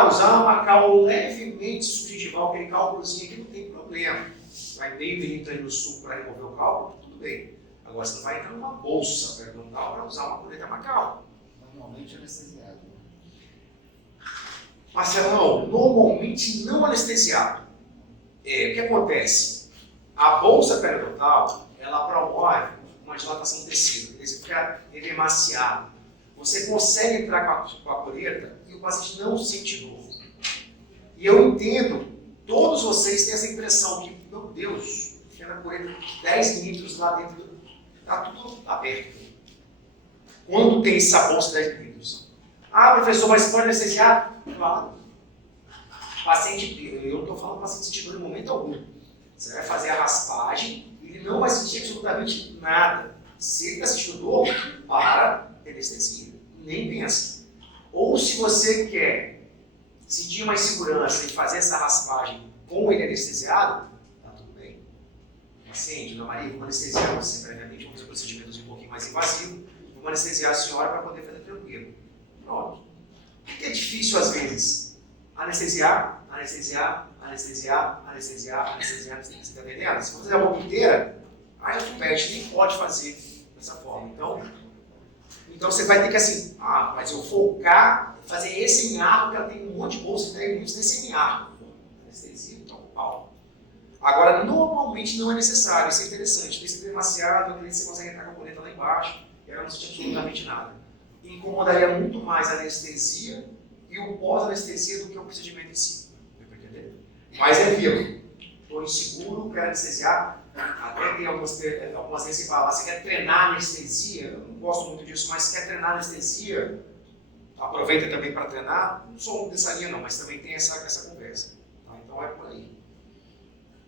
Usar uma Macau levemente subgengival, aquele cálculozinho aqui, não tem problema. Vai meio milímetro aí no sul para remover o cálculo, tudo bem. Agora você não vai entrar numa bolsa periodontal para usar uma coleta Macau. Normalmente anestesiado. Marcelão, normalmente não anestesiado. O que acontece? A bolsa periodontal, ela promove uma dilatação do tecido, ele fica emaciado. Você consegue entrar com a coleta e o paciente não sente dor. E eu entendo, todos vocês têm essa impressão que, meu Deus, fica na coleta 10 milímetros lá dentro, está tudo aberto. Quando tem essa bolsa de 10 milímetros? Ah, professor, mas pode anestesiar? Claro. Paciente, eu não estou falando paciente sentir dor em momento algum. Você vai fazer a raspagem, ele não vai sentir absolutamente nada. Se ele está sentindo dor, para anestesia. Nem pensa. Ou se você quer sentir uma insegurança e fazer essa raspagem com ele anestesiado, tá tudo bem. Paciente, Dona Maria, vamos anestesiar você previamente, vamos fazer procedimentos um pouquinho mais invasivos, vamos anestesiar a senhora para poder fazer tranquilo. Pronto. O que é difícil às vezes? Anestesiar, anestesiar, anestesiar, anestesiar, anestesiar, você está entendendo? Se você fizer a boca inteira, a ortopédia nem pode fazer dessa forma. Então você vai ter que assim, mas eu focar, fazer esse minharro, que ela tem um monte de bolsa de 10 minutos nesse minharro. Anestesia, então, pau. Agora, normalmente não é necessário, isso é interessante. Tecido demasiado, a você consegue entrar com a coleta lá embaixo, e ela não sente absolutamente nada. Incomodaria muito mais a anestesia e o pós-anestesia do que o procedimento em si. Deu para entender? Mas é aquilo. Estou inseguro, quero anestesiar. Até tem algumas vezes que falam, você quer treinar anestesia? Eu não gosto muito disso, mas se quer treinar anestesia, aproveita também para treinar. Não sou dessa linha não, mas também tem essa conversa. Tá? Então é por aí.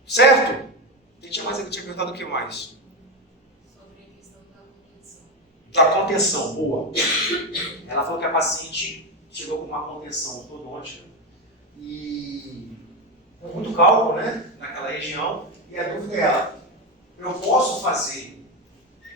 Certo? Eu tinha perguntado o que mais? Sobre a questão da contenção. Da contenção, boa. Ela falou que a paciente chegou com uma contenção ortodôntica e com muito cálculo, né, naquela região, e a dúvida é ela, eu posso fazer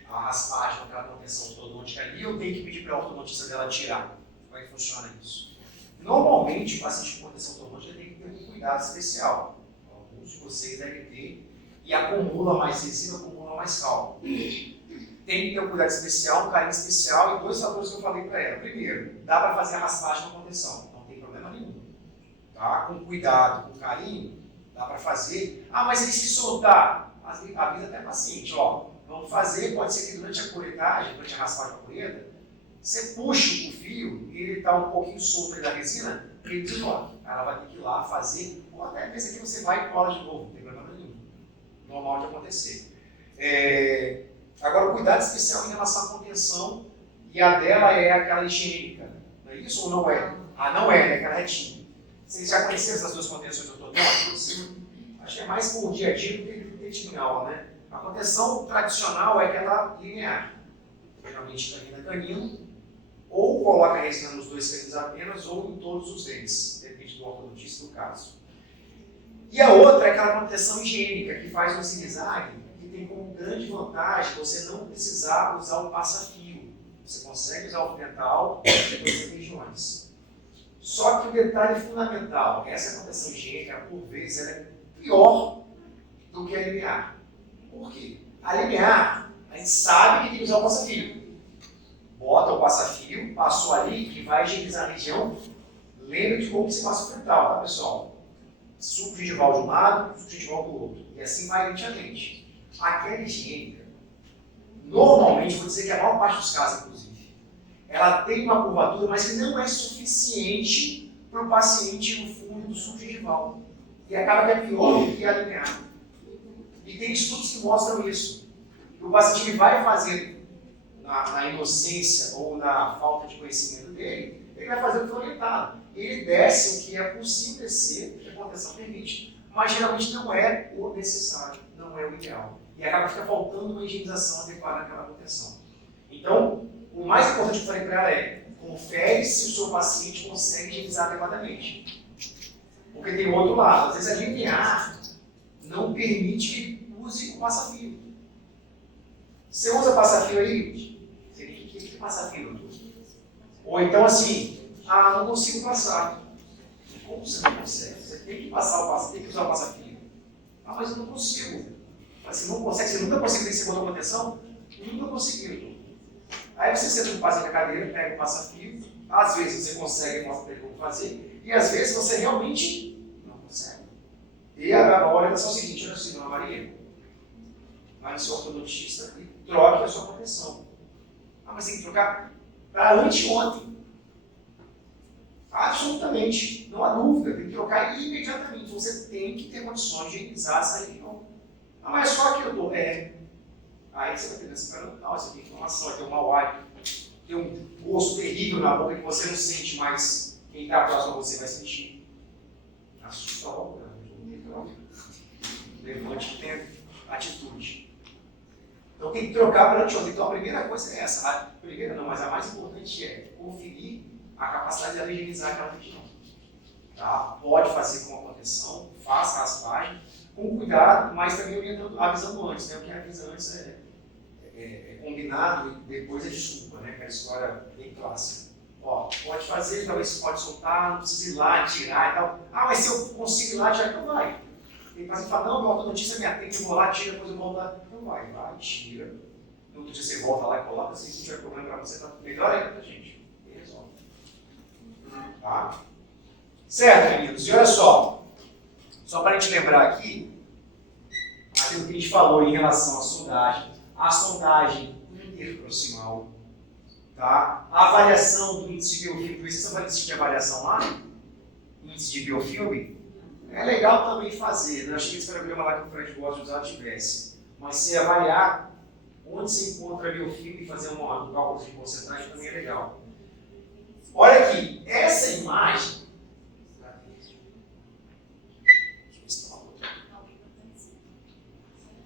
a raspagem naquela contenção ortodôntica ali, eu tenho que pedir para a ortodontista dela tirar? Como é que funciona isso? Normalmente, o paciente com contenção ortodôntica tem que ter um cuidado especial. Alguns de vocês devem ter, e acumula mais tecido, acumula mais cálculo. Tem que ter um cuidado especial, um carinho especial, e 2 fatores que eu falei para ela. Primeiro, dá para fazer a raspagem com contenção, não tem problema nenhum. Tá? Com cuidado, com carinho, dá para fazer. Mas ele se soltar, avisa até o paciente, vamos fazer, pode ser que durante a coletagem, durante a raspagem da coleta, você puxa o fio e ele está um pouquinho solto da resina, ele desloca. Ela vai ter que ir lá fazer, ou até pensa que você vai e cola de novo, não tem problema nenhum. Normal de acontecer. Agora, o cuidado especial em relação à contenção, e a dela é aquela higiênica, não é isso ou não é? Não é aquela retinha. Vocês já conheceram essas 2 contenções ortodônticas? Acho que é mais por dia a dia do que em aula, né? A contenção tradicional é aquela linear. Geralmente canina canino, ou coloca a resina nos 2 caninos apenas, ou em todos os dentes, depende do ortodontista do caso. E a outra é aquela contenção higiênica, que faz um zigue-zague, que tem como grande vantagem você não precisar usar o passa-fio. Você consegue usar o dental em 2 regiões. Só que o detalhe fundamental, essa contenção higiênica, por vezes, ela é pior do que a linear. Por quê? A linear, a gente sabe que tem que usar o passa-fio. Bota o passa-fio, passou ali, que vai higienizar a região. Lembra de como se passa o dental, tá, pessoal? Suco gengival de um lado, suco gengival do outro. E assim vai lentamente. Aquela higiênica, normalmente, vou dizer que a maior parte dos casos, inclusive, ela tem uma curvatura, mas que não é suficiente para o paciente no fundo do suco gengival. E acaba que é pior do que a linear. E tem estudos que mostram isso. O paciente vai fazer na inocência ou na falta de conhecimento dele, ele vai fazer o que foi orientado. Ele desce o que é possível descer, que a contenção permite, mas geralmente não é o necessário, não é o ideal. E acaba fica faltando uma higienização adequada naquela contenção. Então, o mais importante que eu falei para ela é, confere se o seu paciente consegue higienizar adequadamente. Porque tem o outro lado, às vezes a linear não permite que use o passa-fio. Você usa passa-fio aí? Você tem que passa-fio. Ou então assim, não consigo passar. Como você não consegue? Você tem que passar o passa-fio, tem que usar o passa-fio. Mas eu não consigo. Você não consegue, você nunca conseguiu, você botou contenção? Nunca conseguiu. Aí você senta no paciente na cadeira, pega o passa-fio, às vezes você consegue mostrar para ele como fazer, E às vezes você realmente não consegue. E a orientação é a seguinte: olha assim, dona Maria, vai no seu ortodontista e troque a sua proteção. Ah, mas tem que trocar para anteontem. Absolutamente, não há dúvida, tem que trocar imediatamente. Você tem que ter condições de higienizar essa região. Ah, mas só que eu dou. Aí você vai ter essa periodontal, você tem inflamação, vai ter um mau hálito, tem um gosto terrível na boca que você não sente, mas quem está próximo a você vai sentir. Assustador, levante que tenha atitude. Então tem que trocar para anteontem. Então a primeira coisa é essa. A primeira não, mas a mais importante é conferir a capacidade de higienizar aquela região. Tá? Pode fazer com a proteção, faça a raspagem, com cuidado, mas também orientando, avisando antes, né? O que avisa antes é combinado e depois é desculpa, né? Aquela história bem clássica. Ó, pode fazer, talvez pode soltar, não precisa ir lá, tirar e tal. Ah, mas se eu consigo ir lá, já não vai. Tem paciente que fala, não, meu ortodontista me atende, eu vou lá, tira, depois eu volto lá. Não vai, tira. No outro dia você volta lá e coloca, se tiver problema para você, tá melhor ainda pra gente. E resolve. Tá? Certo, meninos? E olha só para a gente lembrar aqui, aquilo que a gente falou em relação à sondagem interproximal, tá? A avaliação do índice de biofilme, vocês estão fazendo índice de avaliação lá? Índice de biofilme? É legal também fazer, né? Acho que esse programa lá que o Fred gosta de usar tivesse. Mas se avaliar onde se encontra biofilme e fazer um cálculo de porcentagem também é legal. Olha aqui, essa imagem.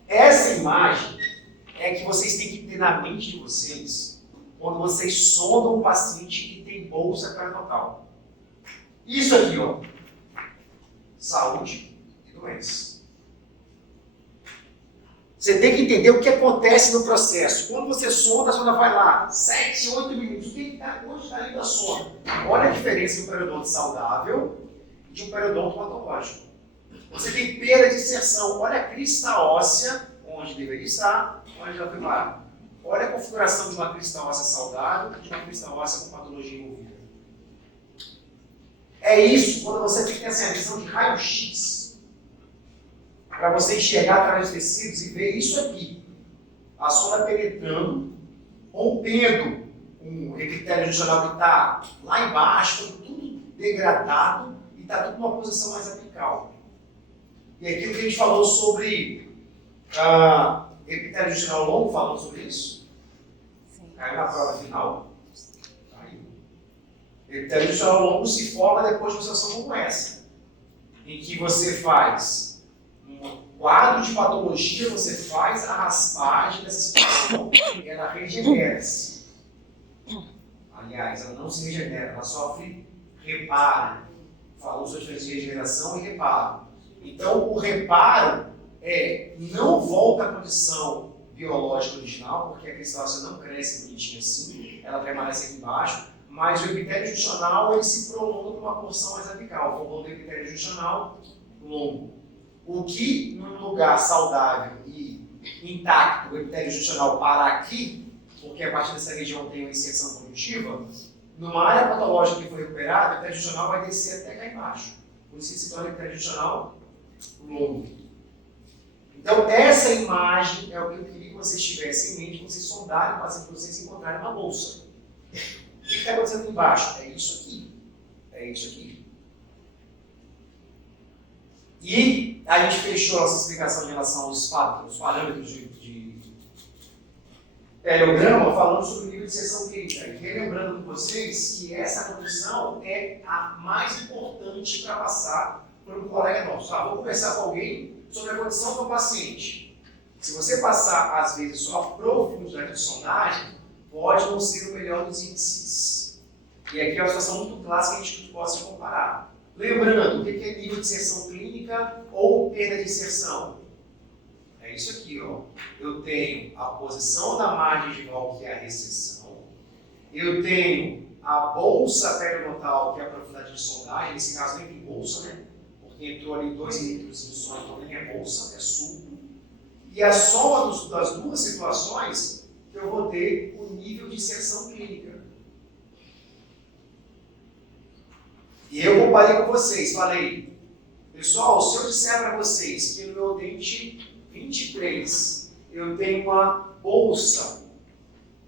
Essa imagem é que vocês têm que ter na mente de vocês quando vocês sondam um paciente que tem bolsa periodontal. Isso aqui, ó. Saúde e doença. Você tem que entender o que acontece no processo. Quando você sonda, a sonda vai lá, 7, 8 minutos. Onde está ali da sonda? Olha a diferença de um periodonto saudável e de um periodonto patológico. Você tem perda de inserção. Olha a crista óssea, onde deveria estar, onde ela foi parar. Olha a configuração de uma crista óssea saudável e de uma crista óssea com patologia envolvida. É isso, quando você tem que ter essa visão de raio-x, para você enxergar através dos tecidos e ver isso aqui. A sonda penetrando, rompendo um epitélio juncional que está lá embaixo, tudo degradado e está tudo numa posição mais apical. E aquilo que a gente falou sobre epitélio juncional longo, falando sobre isso? Sim. Caiu na prova final? Caiu. Epitélio juncional longo se forma depois de uma situação como essa, em que você faz um quadro de patologia, você faz a raspagem dessa situação e ela regenera-se. Aliás, ela não se regenera, ela sofre reparo. Falou sobre a diferença de regeneração e reparo. Então, o reparo não volta à condição biológica original, porque a crista óssea não cresce bonitinha assim, ela permanece aqui embaixo, mas o epitélio juncional ele se prolonga para uma porção mais apical, formando o epitélio juncional longo. O que, num lugar saudável e intacto, o epitélio juncional para aqui, porque a partir dessa região tem uma inserção conjuntiva, numa área patológica que foi recuperada, o epitélio juncional vai descer até cá embaixo. Por isso que se torna epitélio juncional longo. Então, essa imagem é o que eu queria que vocês tivessem em mente, que vocês sondarem o paciente, que vocês encontrarem uma bolsa. O que está acontecendo embaixo? É isso aqui. É isso aqui. E a gente fechou a nossa explicação em relação aos parâmetros de teleograma falando sobre o nível de inserção clínica. E relembrando com vocês que essa condição é a mais importante para passar por um colega nosso. Vou conversar com alguém sobre a condição do paciente. Se você passar, às vezes, só a profundidade de sondagem, pode não ser o melhor dos índices. E aqui é uma situação muito clássica que a gente possa comparar. Lembrando, o que é nível de inserção clínica ou perda de inserção? É isso aqui, ó. Eu tenho a posição da margem gengival, que é a recessão. Eu tenho a bolsa periodontal, que é a profundidade de sondagem. Nesse caso, nem tem bolsa, né? Porque entrou ali 2 litros de som, então nem é bolsa, é suco. E a soma das duas situações, eu vou ter o nível de inserção clínica. E eu comparei com vocês, falei, pessoal, se eu disser para vocês que no meu dente 23 eu tenho uma bolsa,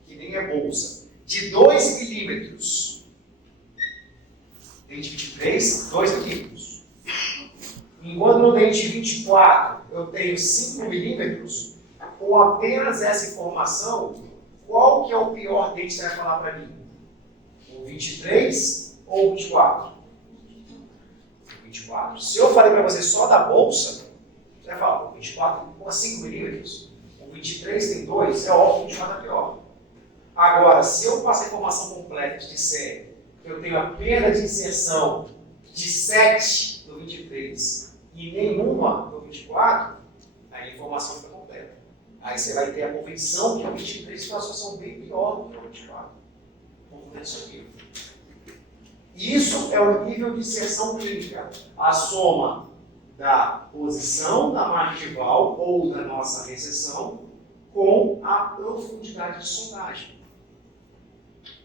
que nem é bolsa, de 2 milímetros, dente 23, 2 milímetros. Enquanto no dente 24 eu tenho 5 milímetros, com apenas essa informação, qual que é o pior dente que você vai falar para mim? O 23 ou o 24? 24. Se eu falei para você só da bolsa, você vai falar, o 24 com 5 milímetros, o 23 tem 2, é óbvio que o 24 é pior. Agora, se eu passar a informação completa e disser que eu tenho a perda de inserção de 7 no 23 e nenhuma no 24, aí a informação fica completa. Aí você vai ter a convicção que o 23 tem uma situação bem pior do que o 24. Vamos isso aqui. Isso é o nível de inserção clínica. A soma da posição da marginal ou da nossa recessão com a profundidade de sondagem.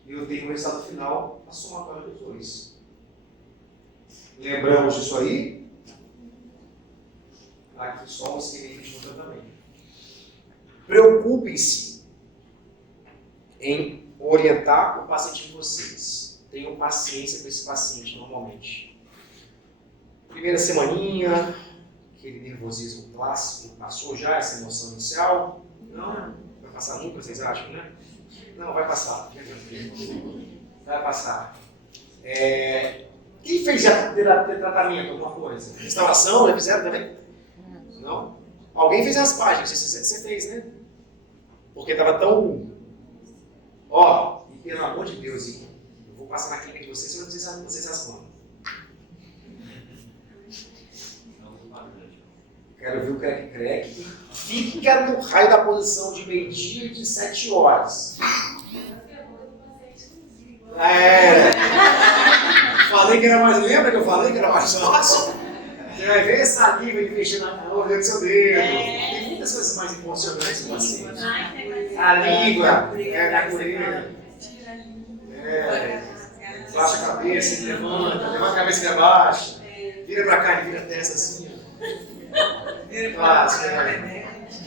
Eu tenho o resultado final, a somatória dos dois. Lembramos disso aí? Aqui só um esquema de tratamento. Preocupem-se em orientar o paciente de vocês. Tenham paciência com esse paciente, normalmente. Primeira semaninha, aquele nervosismo clássico, passou já essa emoção inicial? Não? Vai passar nunca, vocês acham, né? Não, vai passar. Vai passar. Quem fez já tratamento, alguma coisa? Restauração, já fizeram também? Não? Alguém fez as páginas, você fez, né? Porque estava tão... Ó, e pelo amor de Deus, eu vou passar na clínica de vocês, eu não vocês raspando. Quero ver o crack-crack. Fica no raio da posição de meio-dia e de 7 horas. Falei que era mais... Lembra que eu falei que era mais fácil? Você vai ver essa língua de mexer na mão, dentro do seu dedo. Tem muitas coisas mais emocionantes com o paciente. A língua, a orelha. Baixa a cabeça, levanta a cabeça e abaixa. Vira pra cá e vira a testa assim.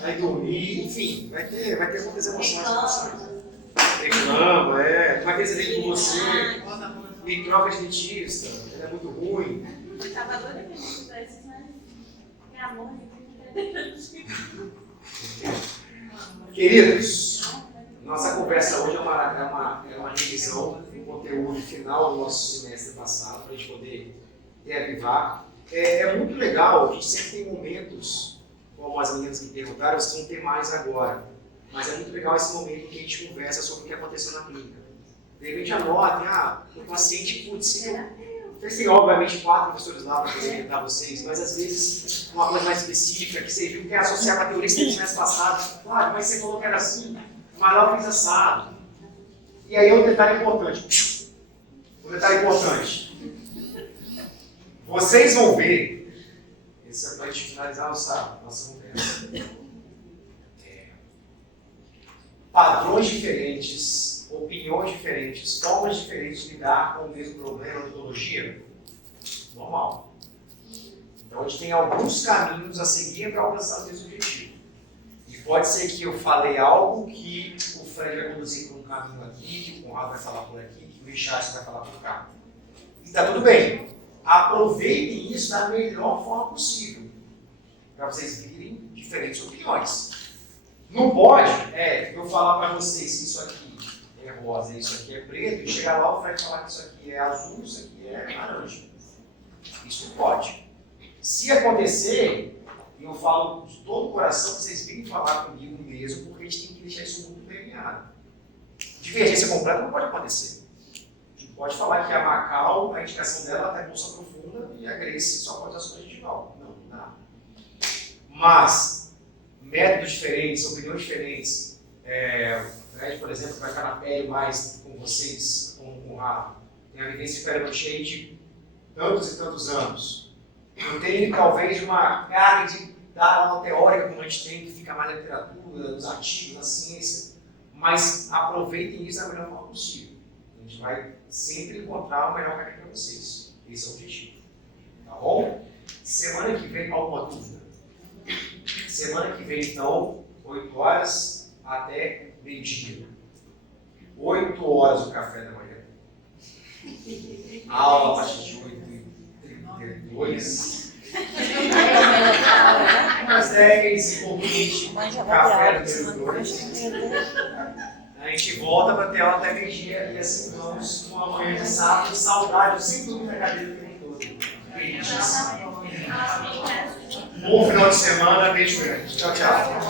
Vai dormir, enfim, vai ter muitas emoções. Reclama, vai ter dentro com você, me troca de dentista, ele é muito ruim. Queridos, nossa conversa hoje é uma revisão do conteúdo final do nosso semestre passado, para a gente poder reavivar. É muito legal, a gente sempre tem momentos, como as meninas que perguntaram, vocês vão ter mais agora. Mas é muito legal esse momento que a gente conversa sobre o que aconteceu na clínica. De repente anotem, o paciente, putz, vocês têm obviamente 4 professores lá para apresentar vocês, mas às vezes uma coisa mais específica que você viu que é associada à teoria que você tivesse passado. Claro, mas você falou que era assim, mas lá eu fiz assado. E aí é um detalhe importante. Vocês vão ver, esse é para a gente finalizar nossa conversa. Padrões diferentes, opiniões diferentes, formas diferentes de lidar com o mesmo problema, metodologia, normal. Então a gente tem alguns caminhos a seguir para alcançar o mesmo objetivo. E pode ser que eu falei algo que o Fred vai conduzir por um caminho aqui, que o Conrado vai falar por aqui, que o Richard vai falar por cá. E está tudo bem. Aproveitem isso da melhor forma possível, para vocês virem diferentes opiniões. Não pode eu falar para vocês que isso aqui é rosa, isso aqui é preto, e chegar lá o Fred falar que isso aqui é azul, isso aqui é laranja. Isso não pode. Se acontecer, eu falo de todo o coração que vocês virem falar comigo mesmo, porque a gente tem que deixar isso muito bem alinhado. Divergência completa não pode acontecer. A gente pode falar que a Macau, a indicação dela está em bolsa profunda e a Grace só pode usar subjetival. Não dá. Mas métodos diferentes, opiniões diferentes. O Fred, por exemplo, vai ficar na pele mais com vocês, com o Conrado. Tem a vivência periodontia de tantos e tantos anos. Eu tenho talvez uma carga de dar aula teórica, como a gente tem, que fica mais na literatura, nos artigos, na ciência. Mas aproveitem isso da melhor forma possível. A gente vai sempre encontrar o melhor caminho para vocês. Esse é o objetivo. Tá bom? Semana que vem, alguma dúvida? Semana que vem, então, 8 horas até meio-dia. 8 horas o café da manhã. Aula a partir de 8h32. Umas 10 e pouquinho, café do 32. A gente volta para ter aula até meio-dia e assim vamos com a manhã de sábado. Saudade, eu sempre estou na cadeira o tempo todo. Bom final de semana, beijo grande. Tchau, tchau.